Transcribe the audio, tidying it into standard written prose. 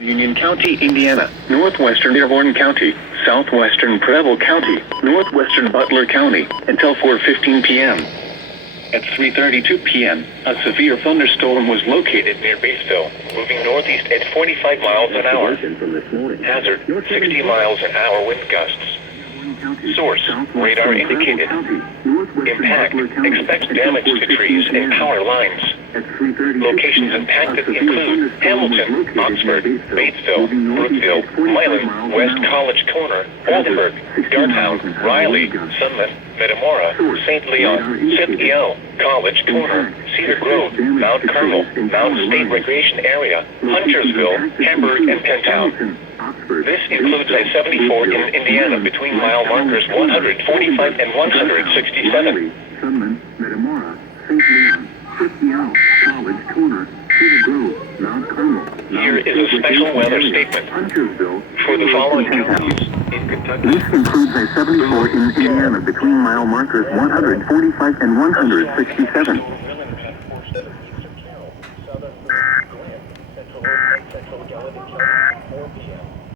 Union County, Indiana, northwestern Dearborn County, southwestern Preble County, northwestern Butler County, until 4:15 p.m. At 3:32 p.m., a severe thunderstorm was located near Batesville, moving northeast at 45 miles an hour. Hazard, 60 miles an hour wind gusts. Source, radar indicated. Impact, expect damage to trees and power lines. Locations impacted include Hamilton, Oxford, Batesville, Brookville, Milan, West College Corner, Oldenburg, Dartown, Riley, Sunman, Metamora, St. Leon, Scipio, College Corner, Cedar Grove, Mount Carmel, Mount State Recreation Area, Huntersville, Hamburg, and Pentown. This includes I-74 in Indiana between mile markers 145 and 167. Sunman, Metamora, St. Leon, Scipio, College Corner, Cedar Grove, Mount Carmel. Here is a special weather statement for the following counties in Kentucky. This includes I-74 in Indiana between mile markers 145 and 167.